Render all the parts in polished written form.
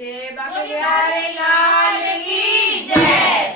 बाकी बिहारी लाल की जय।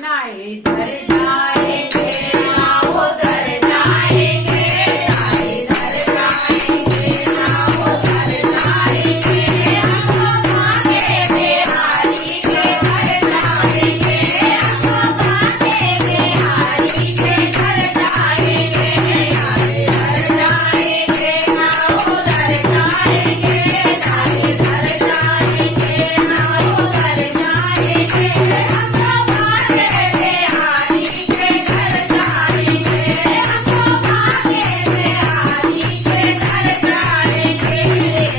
ना इधर जाएंगे ना उधर जाएंगे, ना इधर जाएंगे ना उधर जाएंगे, हम भागे बिहारी के घर जाएंगे, हम भागे बिहारी के घर जाएंगे। ना इधर जाएंगे ना उधर जाएंगे, ना इधर जाएंगे ना उधर जाएंगे, हम भागे बिहारी के घर जाएंगे, हम भागे बिहारी के घर जाएंगे।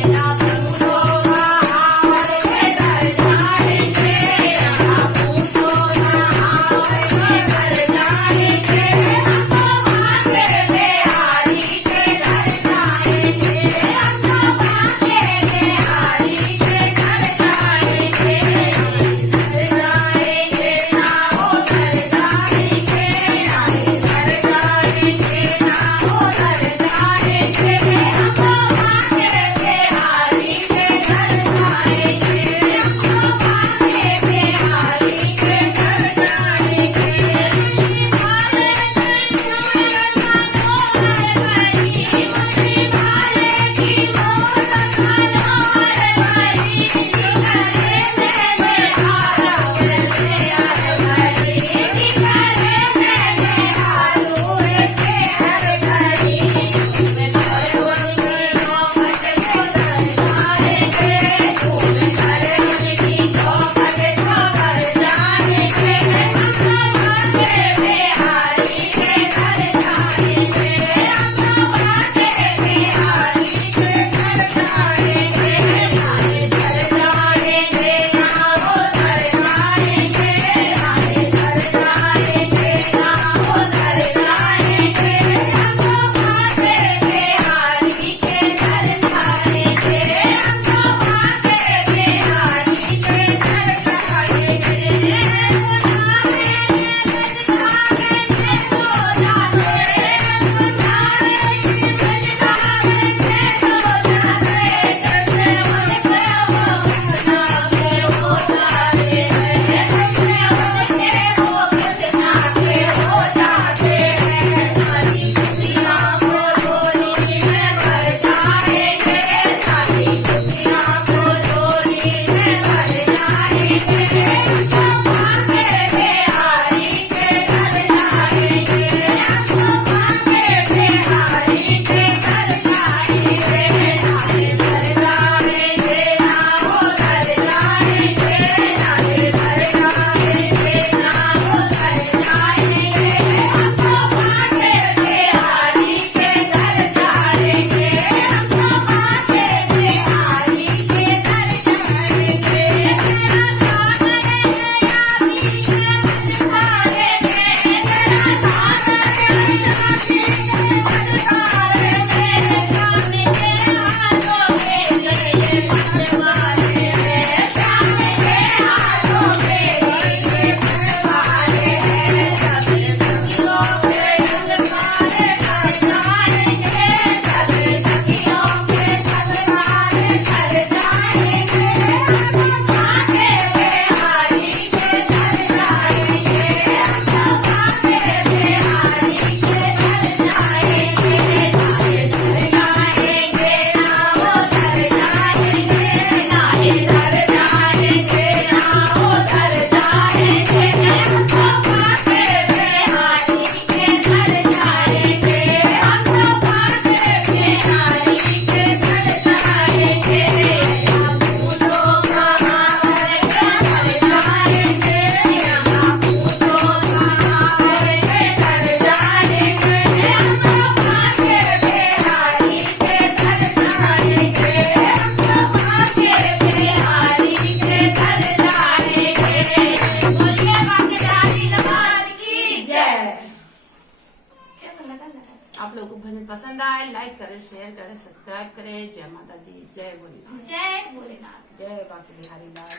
ना पूछो हमारे घर जाएंगे, ना पूछो हमारे घर जाएंगे, हम भागे बिहारी के घर जाएंगे, हम भागे बिहारी के घर जाएंगे। इधर जाएंगे ना उधर जाएंगे, ना इधर जाएंगे ना उधर जाएंगे, हम भागे बिहारी के घर जाएंगे, हम भागे बिहारी के घर जाएंगे। भाले कृष्ण की मोर कनौर भरी, करे में बिहारा वैसे हर भरी, करे में बिहारू वैसे हर भरी। तुम्हें सरवन की चौखट उधर जाएंगे, तुम्हें सरवन की चौखट उधर जाएंगे, हम भागे बिहारी के घर जाएंगे, हम भागे बिहारी के घर जाएंगे। ना इधर जाएंगे ना उधर जाएंगे, ना इधर जाएंगे ना उधर जाएंगे, हम भागे बिहारी के घर जाएंगे, हम भागे बिहारी के घर जाएंगे। आप लोगों को भजन पसंद आए लाइक करें, शेयर करें, सब्सक्राइब करें। जय माता दी, जय भोलेनाथ, जय भोलेनाथ। जय बाकी बिहारी लाल।